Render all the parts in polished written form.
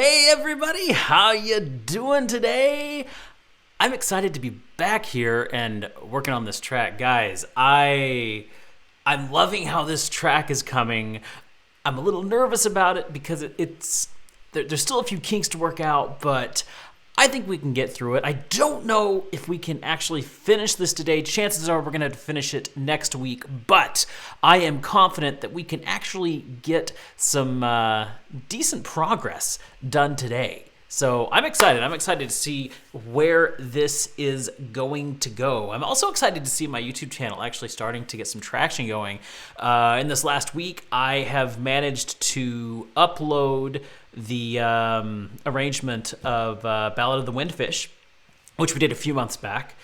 Hey everybody, how you doing today? I'm excited to be back here and working on this track. Guys, I'm loving how this track is coming. I'm a little nervous about it because there's still a few kinks to work out, but I think we can get through it. I don't know if we can actually finish this today. Chances are we're going to finish it next week, but I am confident that we can actually get some decent progress done today. So I'm excited. I'm excited to see where this is going to go. I'm also excited to see my YouTube channel actually starting to get some traction going. In this last week, I have managed to upload the arrangement of Ballad of the Windfish, which we did a few months back.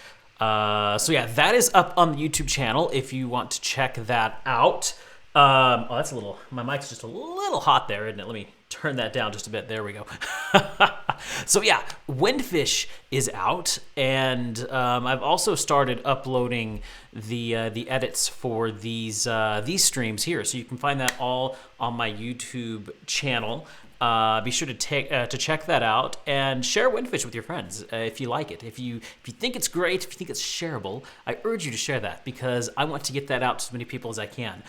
So yeah, that is up on the YouTube channel if you want to check that out. That's my mic's just a little hot there, isn't it? Let me turn that down just a bit. There we go. So yeah, Windfish is out, and I've also started uploading the edits for these streams here, so you can find that all on my YouTube channel. Be sure to check that out and share Windfish with your friends if you like it. If you think it's great, if you think it's shareable, I urge you to share that because I want to get that out to as many people as I can.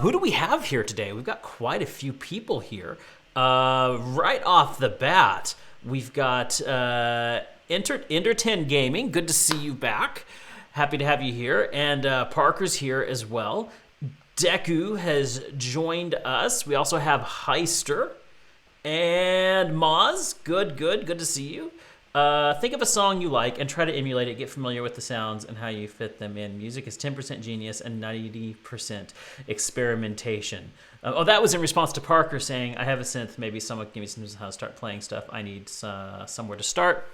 Who do we have here today? We've got quite a few people here. Right off the bat, we've got Enderton Gaming. Good to see you back. Happy to have you here. And Parker's here as well. Deku has joined us. We also have Heister. And Moz, good to see you. Think of a song you like and try to emulate it. Get familiar with the sounds and how you fit them in. Music is 10% genius and 90% experimentation. That was in response to Parker saying, I have a synth. Maybe someone give me some how to start playing stuff. I need somewhere to start.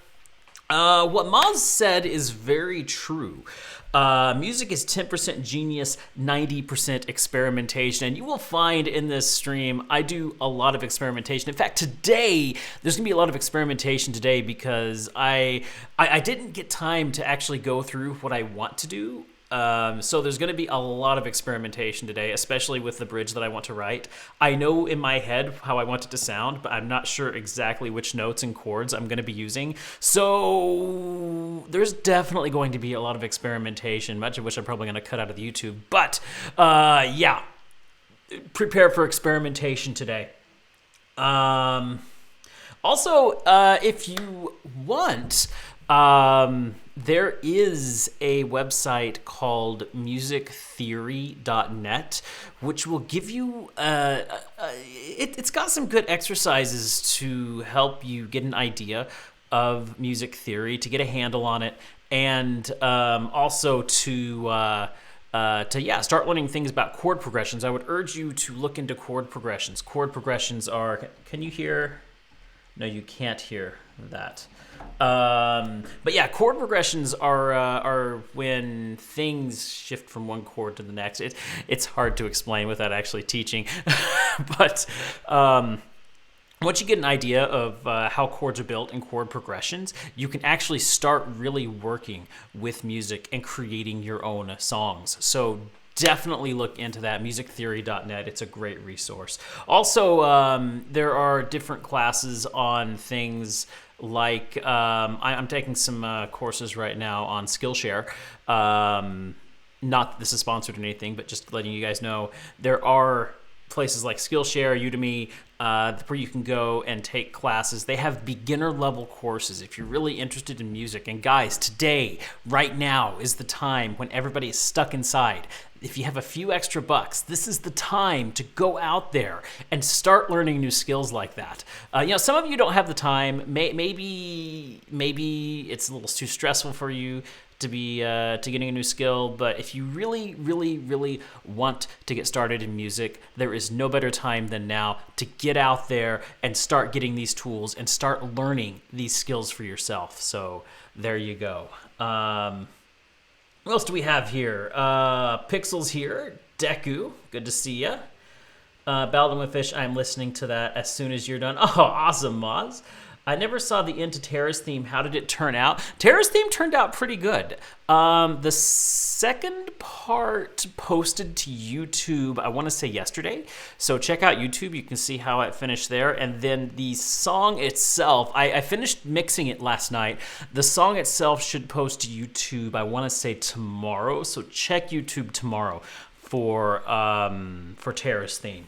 What Moz said is very true. Music is 10% genius, 90% experimentation. And you will find in this stream, I do a lot of experimentation. In fact, today, there's going to be a lot of experimentation today because I didn't get time to actually go through what I want to do. So there's going to be a lot of experimentation today, especially with the bridge that I want to write. I know in my head how I want it to sound, but I'm not sure exactly which notes and chords I'm going to be using. So there's definitely going to be a lot of experimentation, much of which I'm probably going to cut out of the YouTube. But yeah, prepare for experimentation today. Also, if you want... there is a website called musictheory.net, which will give you, it's got some good exercises to help you get an idea of music theory, to get a handle on it, and also to start learning things about chord progressions. I would urge you to look into chord progressions. Chord progressions are, can you hear? No, you can't hear that. But yeah, chord progressions are when things shift from one chord to the next. It's hard to explain without actually teaching, but once you get an idea of how chords are built and chord progressions, you can actually start really working with music and creating your own songs. So definitely look into that, musictheory.net. It's a great resource. Also, there are different classes on things like I'm taking some courses right now on Skillshare. Not that this is sponsored or anything, but just letting you guys know, there are places like Skillshare, Udemy, where you can go and take classes. They have beginner level courses if you're really interested in music. And guys, today, right now, is the time when everybody is stuck inside. If you have a few extra bucks, this is the time to go out there and start learning new skills like that. Some of you don't have the time. Maybe it's a little too stressful for you to be getting a new skill. But if you really, really, really want to get started in music, there is no better time than now to get out there and start getting these tools and start learning these skills for yourself. So there you go. What else do we have here? Pixels here. Deku, good to see ya. Ballad of the Fish, I'm listening to that as soon as you're done. Oh, awesome, Moz. I never saw the end to Terra's theme. How did it turn out? Terra's theme turned out pretty good. The second part posted to YouTube, I want to say yesterday. So check out YouTube. You can see how it finished there. And then the song itself, I finished mixing it last night. The song itself should post to YouTube, I want to say tomorrow. So check YouTube tomorrow for Terra's theme.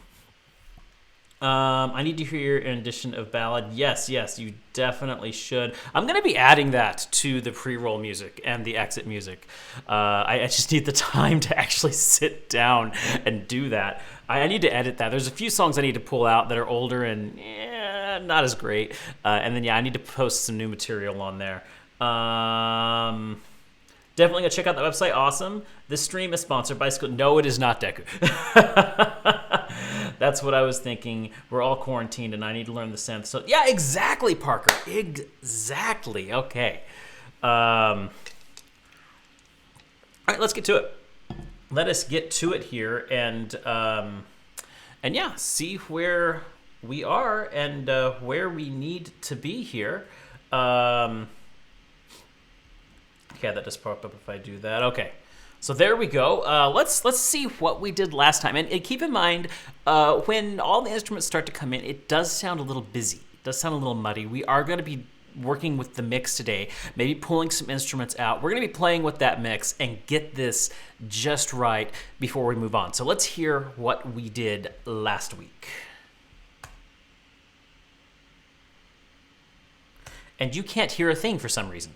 I need to hear an edition of ballad. Yes, you definitely should. I'm going to be adding that to the pre-roll music and the exit music. I just need the time to actually sit down and do that. I need to edit that. There's a few songs I need to pull out that are older and not as great. And then, I need to post some new material on there. Definitely go check out the website. Awesome. This stream is sponsored by School. No, it is not, Deku. That's what I was thinking. We're all quarantined, and I need to learn the synth. So, yeah, exactly, Parker. Exactly. Okay. All right, let's get to it. Let us get to it here, and see where we are and where we need to be here. Okay, that just popped up if I do that. Okay. So there we go. Let's see what we did last time. And keep in mind, when all the instruments start to come in, it does sound a little busy. It does sound a little muddy. We are going to be working with the mix today, maybe pulling some instruments out. We're going to be playing with that mix and get this just right before we move on. So let's hear what we did last week. And you can't hear a thing for some reason.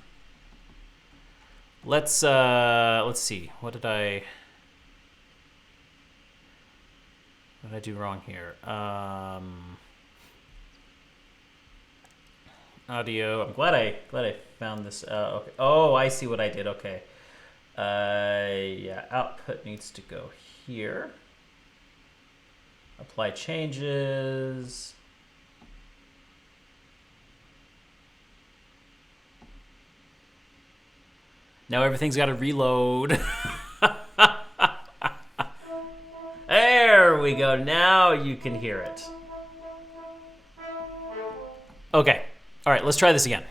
Let's see. What did I do wrong here? Audio. I'm glad I found this. Okay. Oh, I see what I did. Okay. Output needs to go here. Apply changes. Now everything's got to reload. There we go. Now you can hear it. Okay. All right, let's try this again.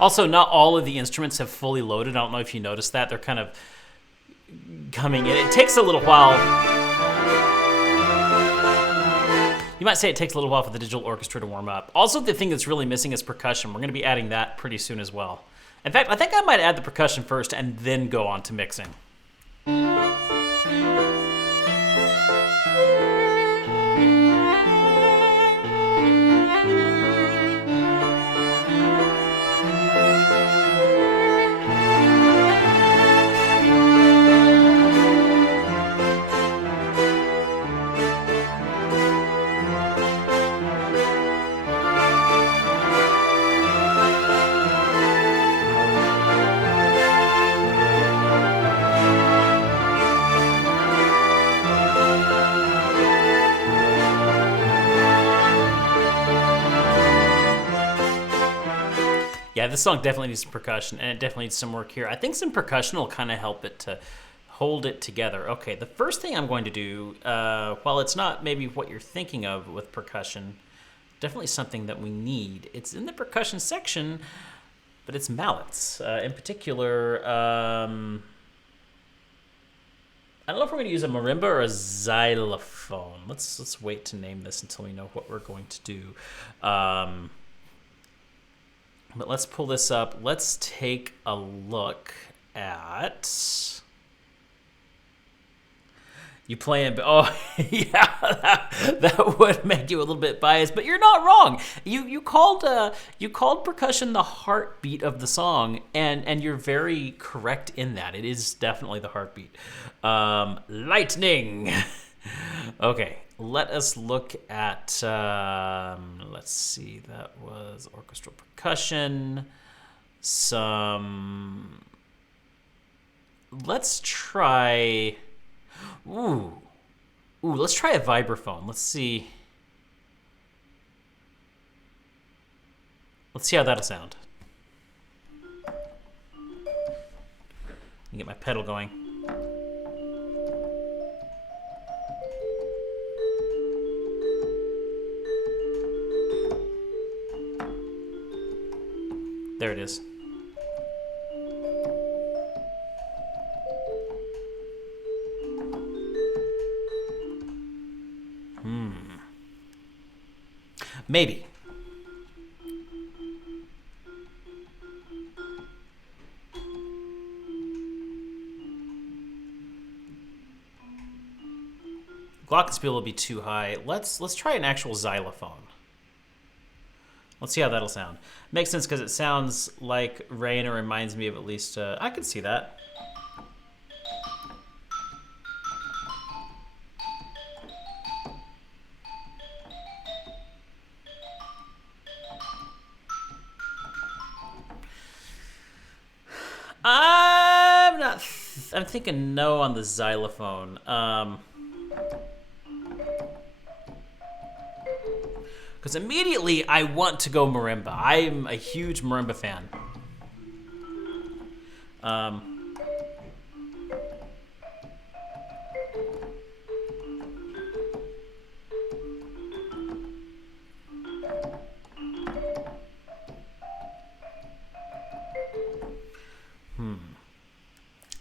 Also, not all of the instruments have fully loaded. I don't know if you noticed that. They're kind of coming in. It takes a little while. You might say it takes a little while for the digital orchestra to warm up. Also, the thing that's really missing is percussion. We're going to be adding that pretty soon as well. In fact, I think I might add the percussion first and then go on to mixing. Yeah, this song definitely needs some percussion, and it definitely needs some work here. I think some percussion will kind of help it to hold it together. Okay, the first thing I'm going to do, while it's not maybe what you're thinking of with percussion, definitely something that we need. It's in the percussion section, but it's mallets. In particular, I don't know if we're going to use a marimba or a xylophone. Let's wait to name this until we know what we're going to do. But let's pull this up. Let's take a look at... You playing... Oh, yeah, that would make you a little bit biased, but you're not wrong. You called percussion the heartbeat of the song, and you're very correct in that. It is definitely the heartbeat. Lightning. Okay, let us look at, let's see, that was orchestral percussion, let's try, Ooh, let's try a vibraphone. Let's see. Let's see how that'll sound. Get my pedal going. There it is. Maybe. Glockenspiel will be too high. Let's try an actual xylophone. Let's see how that'll sound. Makes sense because it sounds like rain, or reminds me of at least. I could see that. I'm not. I'm thinking no on the xylophone. Because immediately I want to go marimba. I'm a huge marimba fan.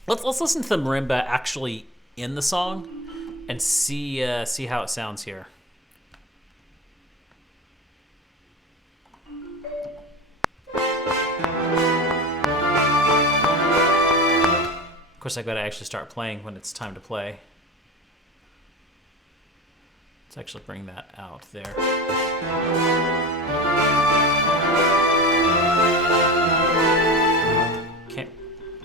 Let's listen to the marimba actually in the song and see how it sounds here. Of course, I've got to actually start playing when it's time to play. Let's actually bring that out there.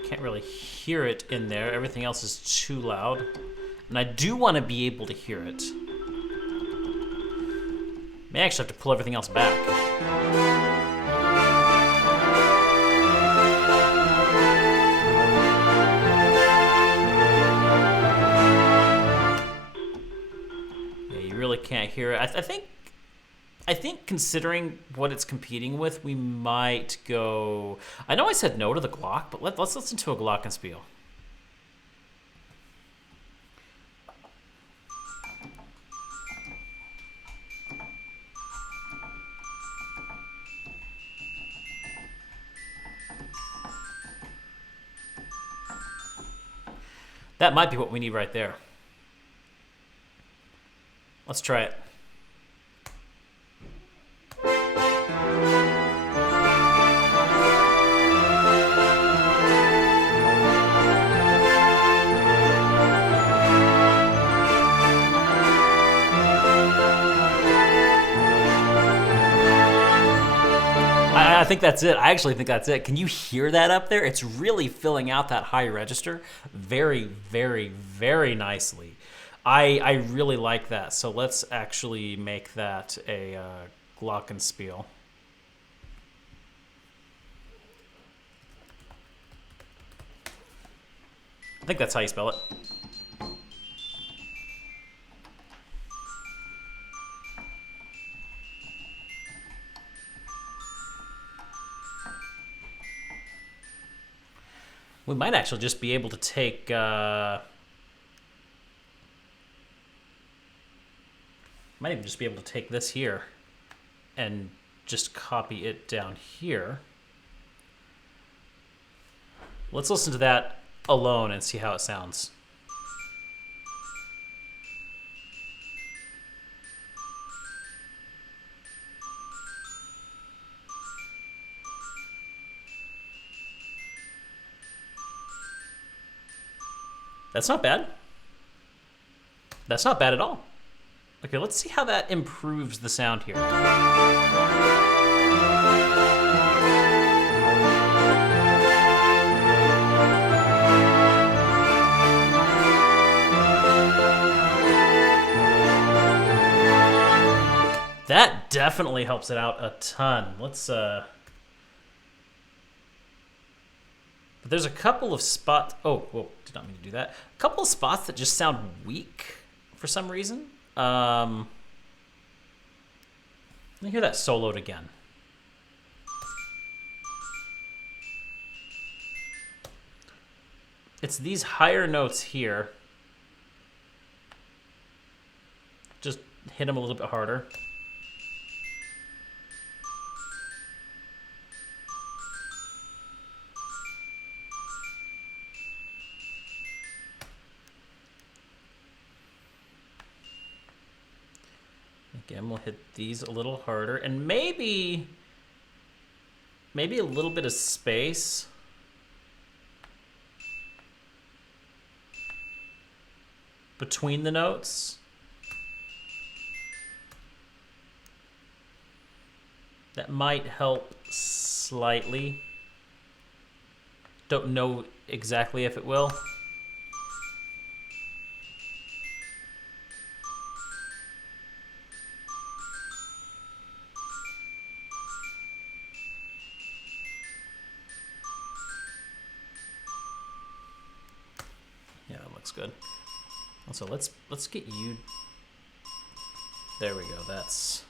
Can't really hear it in there. Everything else is too loud. And I do want to be able to hear it. May actually have to pull everything else back. Really can't hear it. I think considering what it's competing with, we might go. I know I said no to the Glock, but let's listen to a Glockenspiel. That might be what we need right there. Let's try it. I think that's it. I actually think that's it. Can you hear that up there? It's really filling out that high register very, very, very nicely. I really like that. So let's actually make that a Glockenspiel. I think that's how you spell it. We might actually just be able to take... might even just be able to take this here and just copy it down here. Let's listen to that alone and see how it sounds. That's not bad. That's not bad at all. Okay, let's see how that improves the sound here. That definitely helps it out a ton. Let's but there's a couple of spots. Oh, whoa, did not mean to do that. A couple of spots that just sound weak for some reason. Let me hear that soloed again. It's these higher notes here. Just hit them a little bit harder. Again, we'll hit these a little harder, and maybe a little bit of space. Between the notes. That might help slightly. Don't know exactly if it will. Yeah, that looks good. Also, let's get you. There we go. That's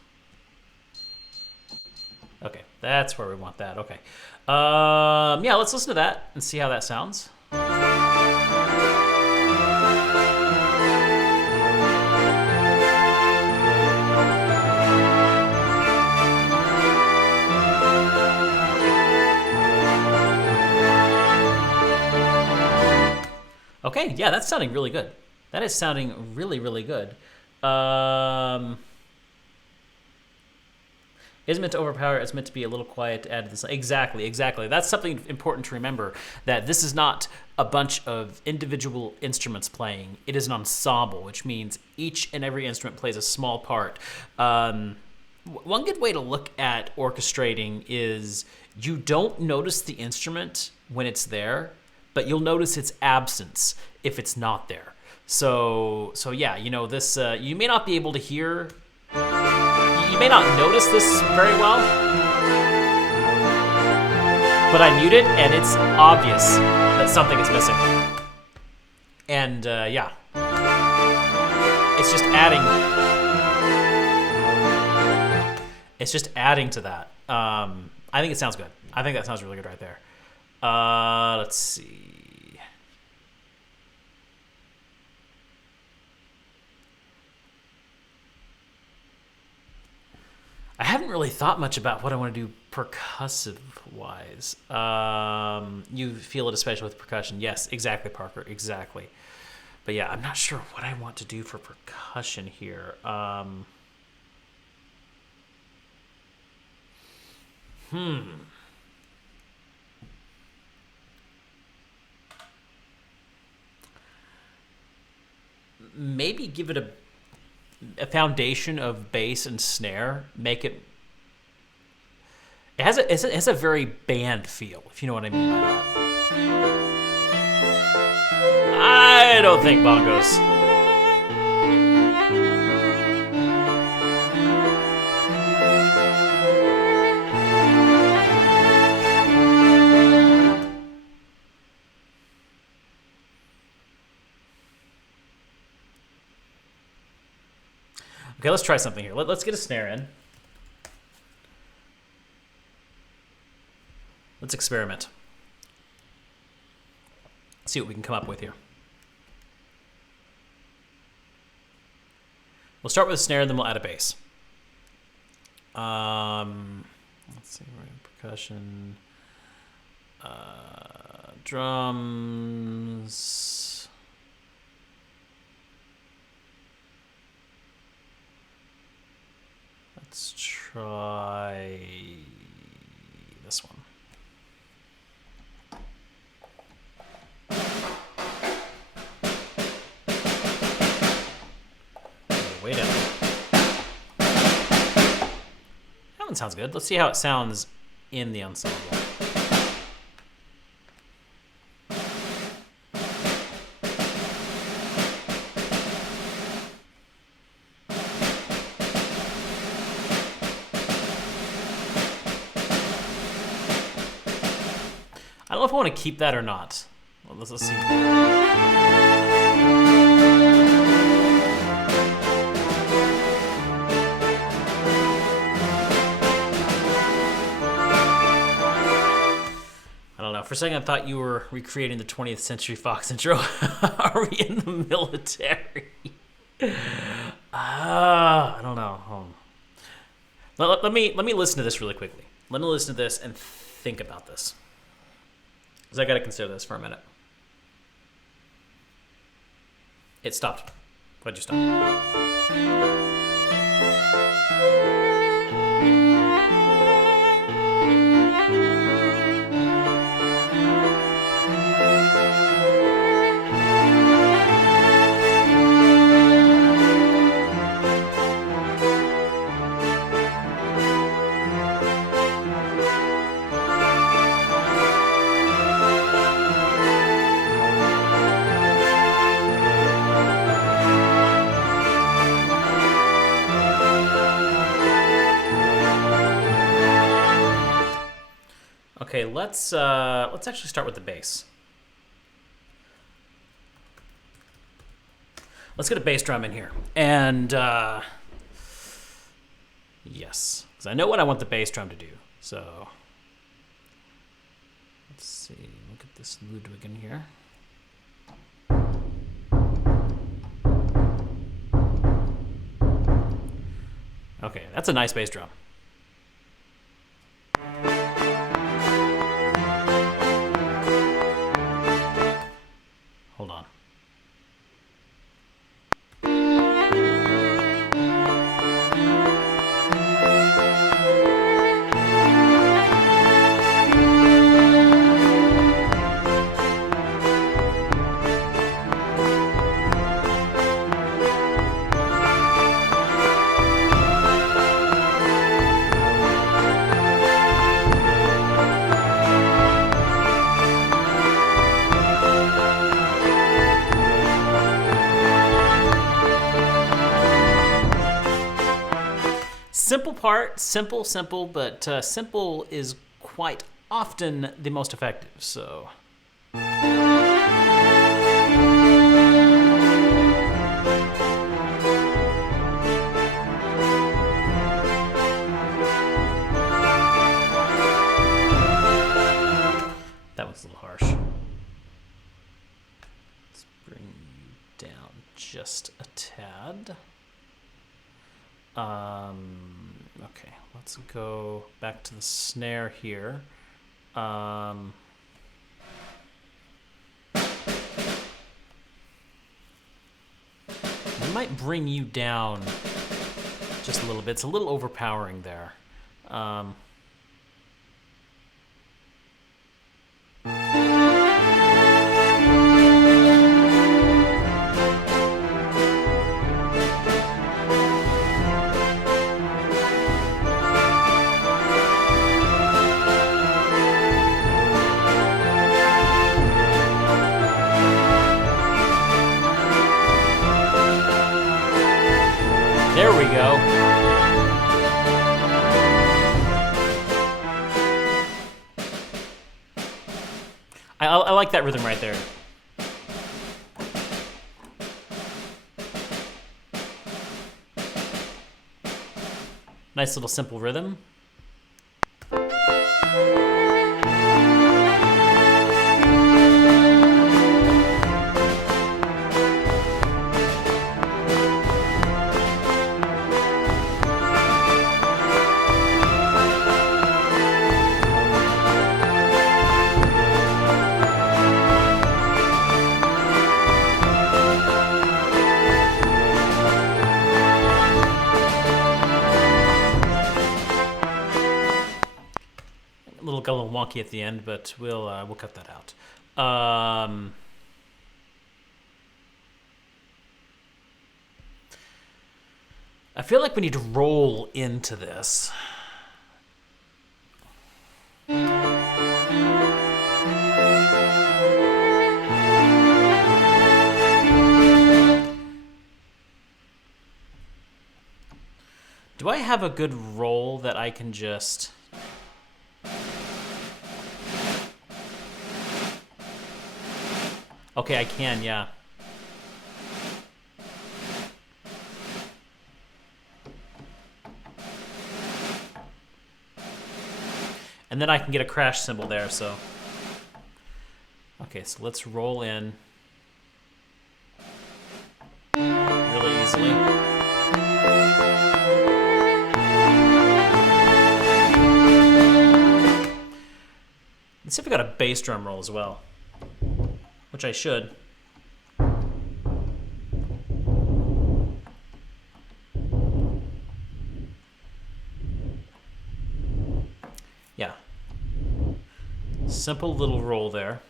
okay. That's where we want that. Okay. Yeah, let's listen to that and see how that sounds. Okay, yeah, that's sounding really good. That is sounding really, really good. Isn't meant to overpower, it's meant to be a little quiet to add to this. Exactly. That's something important to remember, that this is not a bunch of individual instruments playing. It is an ensemble, which means each and every instrument plays a small part. One good way to look at orchestrating is you don't notice the instrument when it's there, but you'll notice its absence if it's not there. So yeah, you know, this, you may not be able to hear, you may not notice this very well, but I mute it and it's obvious that something is missing. And yeah, it's just adding to that. I think it sounds good. I think that sounds really good right there. Let's see. I haven't really thought much about what I want to do percussive-wise. You feel it especially with percussion. Yes, exactly, Parker, exactly. But yeah, I'm not sure what I want to do for percussion here. Maybe give it a foundation of bass and snare. Make it. It has a very band feel, if you know what I mean by that. I don't think bongos. Okay, let's try something here. Let's get a snare in. Let's experiment. See what we can come up with here. We'll start with a snare and then we'll add a bass. Let's see, we're in percussion. Drums. Let's try this one. Wait a minute. That one sounds good. Let's see how it sounds in the ensemble. I don't know if I want to keep that or not. Well, let's see. For a second, I thought you were recreating the 20th Century Fox intro. Are we in the military? I don't know. Let me listen to this really quickly. Let me listen to this and think about this, because I got to consider this for a minute. It stopped. Why'd you stop? Okay, let's actually start with the bass. Let's get a bass drum in here, and yes, because I know what I want the bass drum to do. So let's see. Look at this Ludwig in here. Okay, that's a nice bass drum. Hold on. Simple part, simple, but simple is quite often the most effective, so. That was a little harsh. Let's bring you down just a tad. Okay, let's go back to the snare here. I might bring you down just a little bit. It's a little overpowering there. There we go. I like that rhythm right there. Nice little simple rhythm. Got a little wonky at the end, but we'll cut that out. I feel like we need to roll into this. Do I have a good roll that I can just... Okay, I can, yeah. And then I can get a crash cymbal there, so... Okay, so let's roll in really easily. Let's see if I got a bass drum roll as well, which I should. Yeah. Simple little roll there.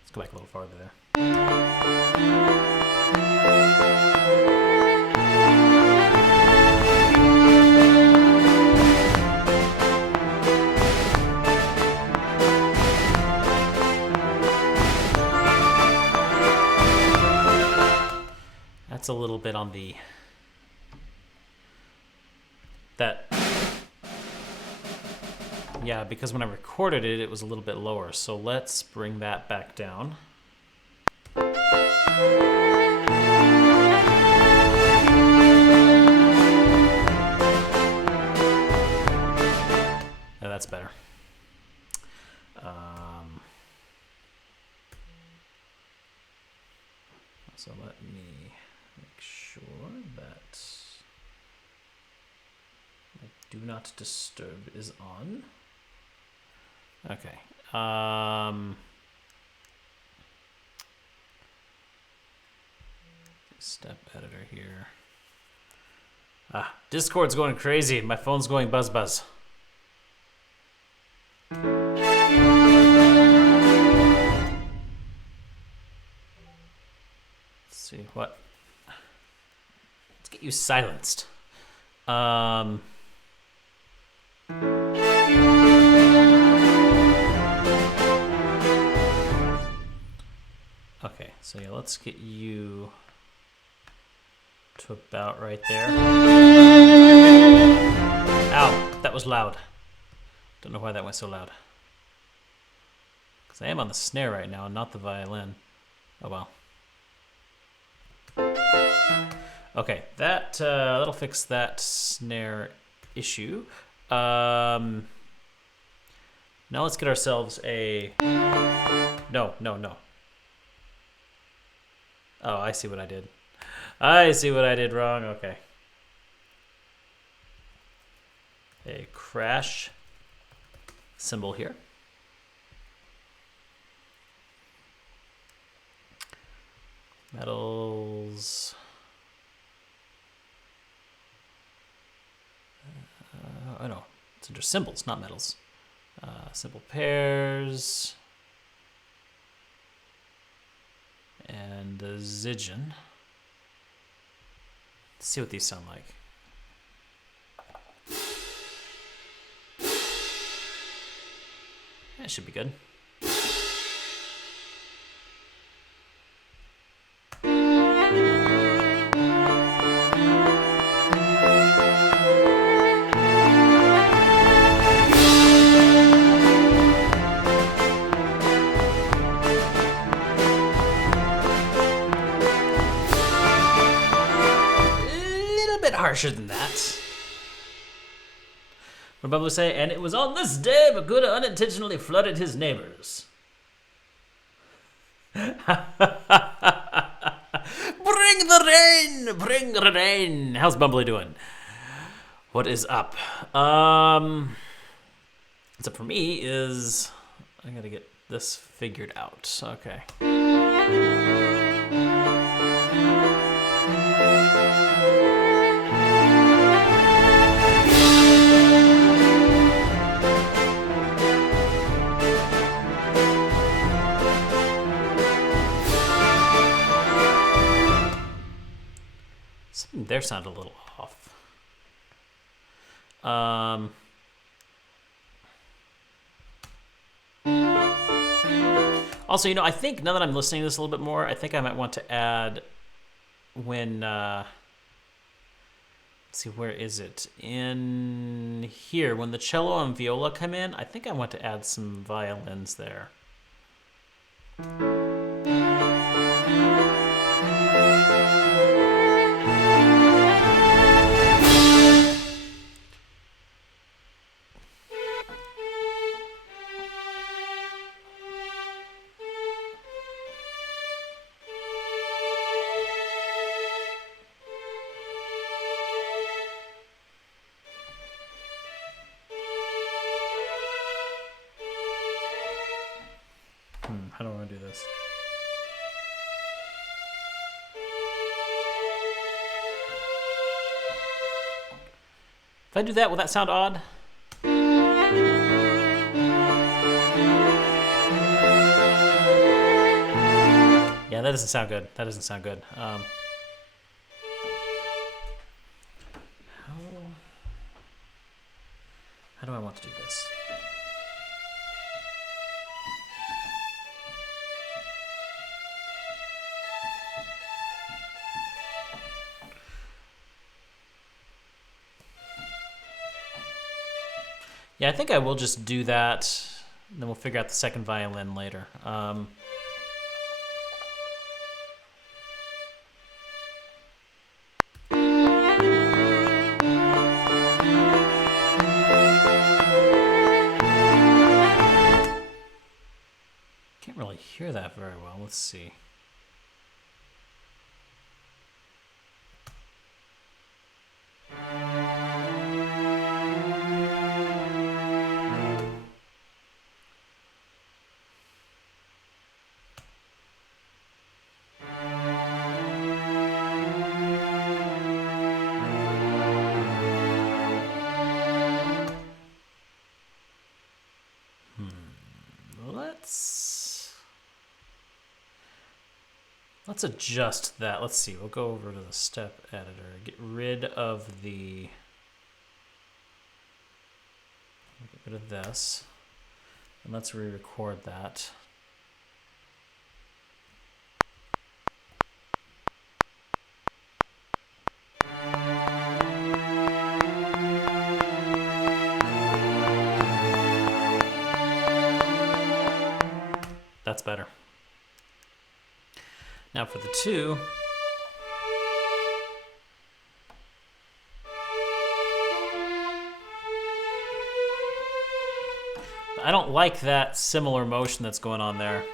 Let's go back a little farther there. That's a little bit on the... Yeah, because when I recorded it, it was a little bit lower. So let's bring that back down. Yeah, that's better. So let me make sure that my Do Not Disturb is on. Okay. Step editor here. Discord's going crazy. My phone's going buzz buzz. Let's see what. Let's get you silenced. Okay, so yeah, let's get you to about right there. Ow, that was loud. Don't know why that went so loud. Because I am on the snare right now, not the violin. Oh well. Okay, that'll fix that snare issue. Now let's get ourselves a... No. Oh, I see what I did. I see what I did wrong. Okay. A crash cymbal here. Metals. Oh no, it's under cymbals, not metals. Simple pairs. And the Zildjian. Let's see what these sound like. That should be good. Harsher than that. What Bubba would say, and it was on this day Bakuda unintentionally flooded his neighbors. Bring the rain! Bring the rain! How's Bumbly doing? What is up? What's up for me is I gotta get this figured out. Okay. Something there sounded a little off. Also, I think now that I'm listening to this a little bit more, I think I might want to add when, let's see, where is it? In here, when the cello and viola come in, I think I want to add some violins there. want to do this. If I do that, will that sound odd? Yeah, that doesn't sound good. That doesn't sound good. How do I want to do this? Yeah, I think I will just do that. Then we'll figure out the second violin later. Can't really hear that very well. Let's see. Let's adjust that. Let's see. We'll go over to the step editor. Get rid of the... Get rid of this. And let's re-record that. That's better. Now for the 2. I don't like that similar motion that's going on there.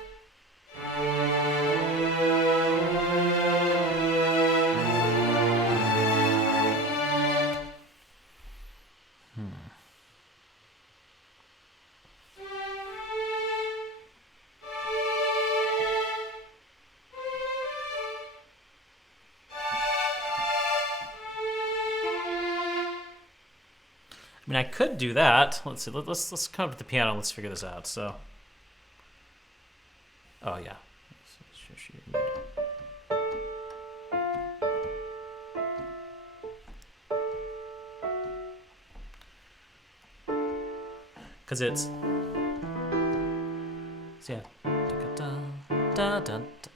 I mean, I could do that. Let's see. Let's come up with the piano. Let's figure this out. So, oh yeah. Because it's so yeah.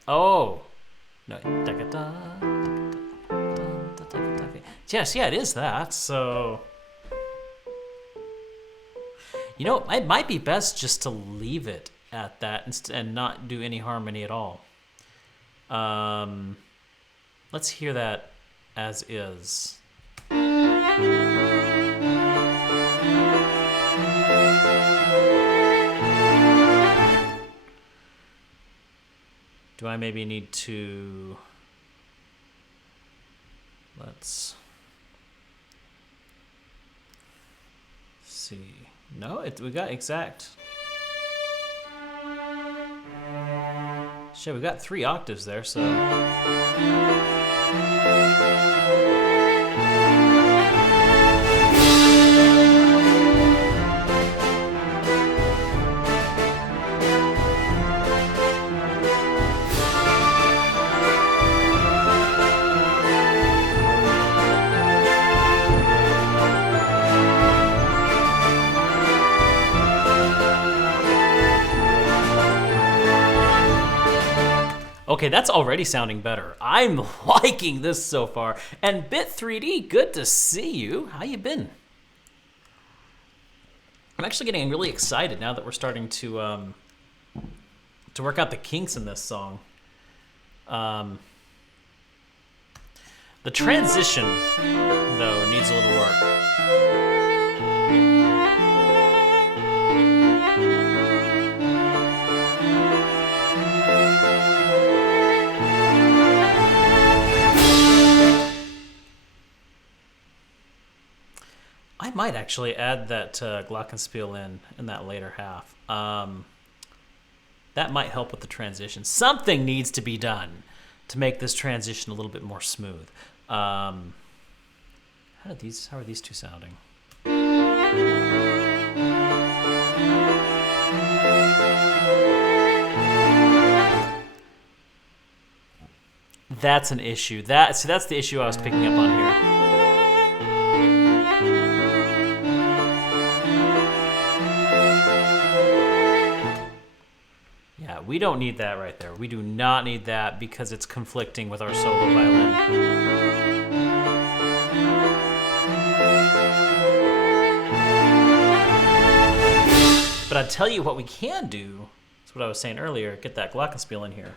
Oh no. Yes, yeah, it is that. So. You know, it might be best just to leave it at that and not do any harmony at all. Let's hear that as is. Do I maybe need to... Let's see. No, we got exact. Shit, we got 3 octaves there, so. Okay, that's already sounding better. I'm liking this so far. And Bit3D, good to see you. How you been? I'm actually getting really excited now that we're starting to work out the kinks in this song. The transition, though, needs a little work. I might actually add that glockenspiel in that later half. That might help with the transition. Something needs to be done to make this transition a little bit more smooth. How are these two sounding? That's an issue. That's the issue I was picking up on here. Yeah, we don't need that right there. We do not need that because it's conflicting with our solo violin. But I'll tell you what we can do. That's what I was saying earlier. Get that glockenspiel in here.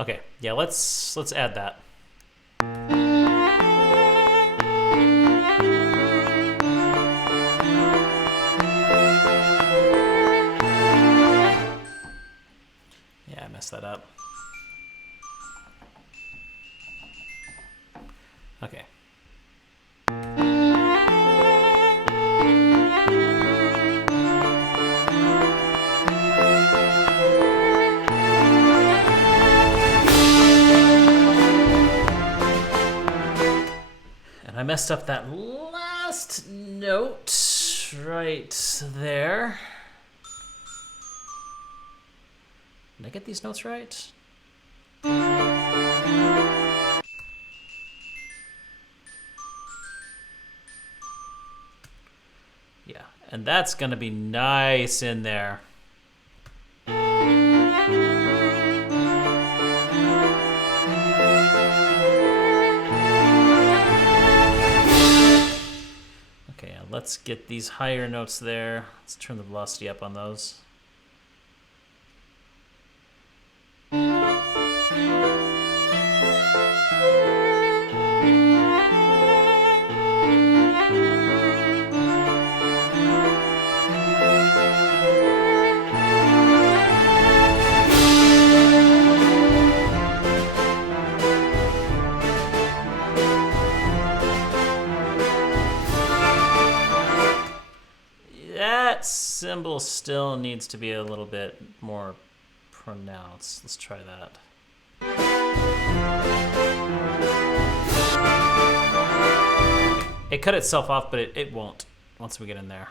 Okay, yeah, let's add that. Yeah, I messed that up. Okay. I messed up that last note right there. Did I get these notes right? Yeah, and that's gonna be nice in there. Let's get these higher notes there. Let's turn the velocity up on those. Cymbal still needs to be a little bit more pronounced. Let's try that. It cut itself off, but it won't once we get in there.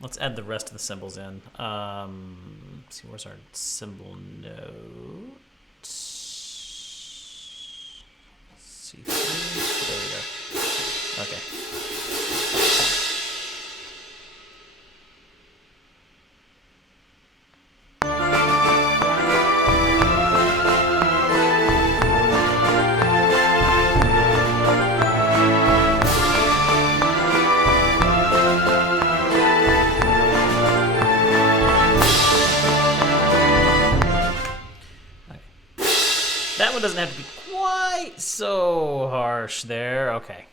Let's add the rest of the cymbals in. Let's see, where's our cymbal note? C3. There we go. Okay. That one doesn't have to be quite so harsh there. Okay.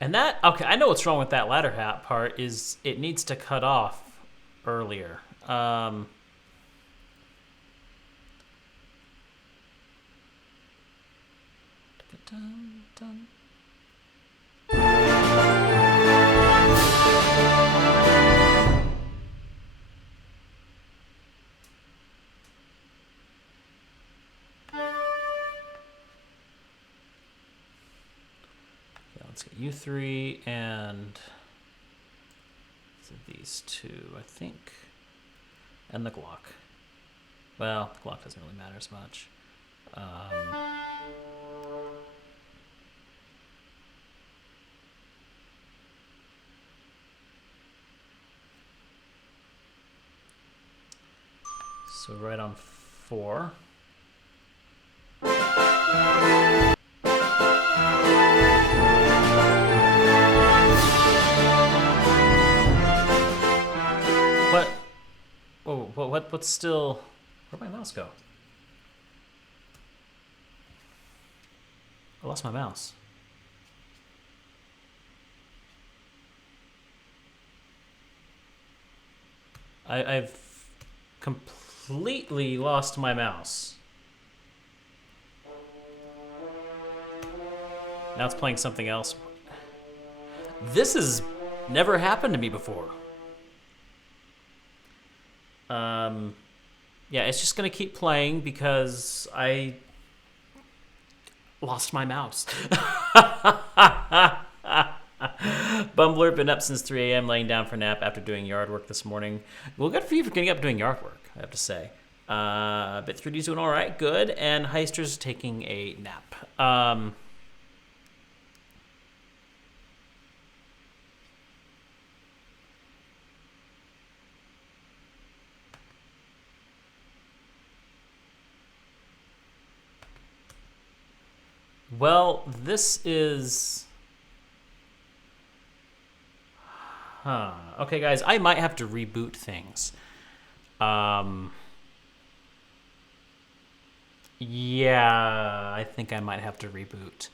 And that, okay, I know what's wrong with that latter hat part is it needs to cut off earlier. Let's get U3 and these two, I think, and the Glock. Well, the Glock doesn't really matter as much. So right on 4. What's still... Where'd my mouse go? I lost my mouse. I've completely lost my mouse. Now it's playing something else. This has never happened to me before. Yeah, it's just gonna keep playing because I lost my mouse. Bumbler, been up since 3 a.m. laying down for a nap after doing yard work this morning. Well, good for you for getting up doing yard work, I have to say. Bit 3D's doing all right, good. And Heister's taking a nap. Well, this is... Okay, guys, I might have to reboot things. Yeah, I think I might have to reboot.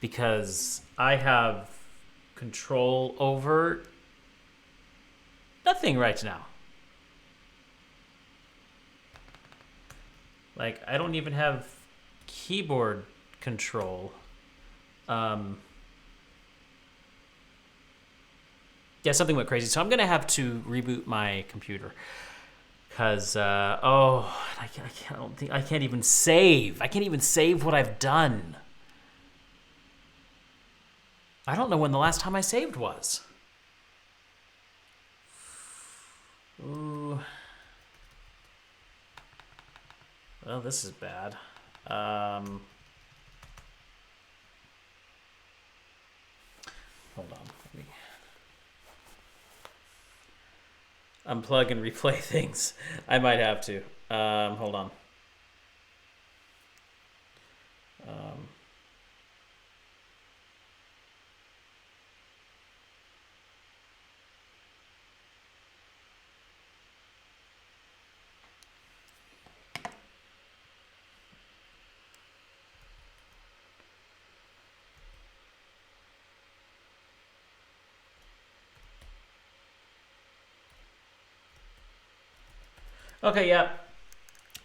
Because I have control over nothing right now. Like, I don't even have keyboard control. Yeah, something went crazy. So I'm going to have to reboot my computer. Because, I can't even save. I can't even save what I've done. I don't know when the last time I saved was. Ooh. Well, this is bad. Hold on. Let me unplug and replay things. I might have to. Hold on. Okay, yeah.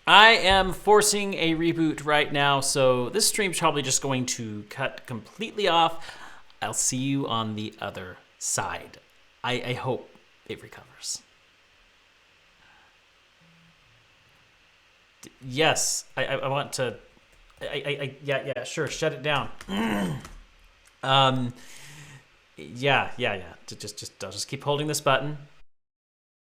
I am forcing a reboot right now, so this stream's probably just going to cut completely off. I'll see you on the other side. I hope it recovers. Yes, I want to... Yeah, sure, shut it down. Yeah. I'll just keep holding this button.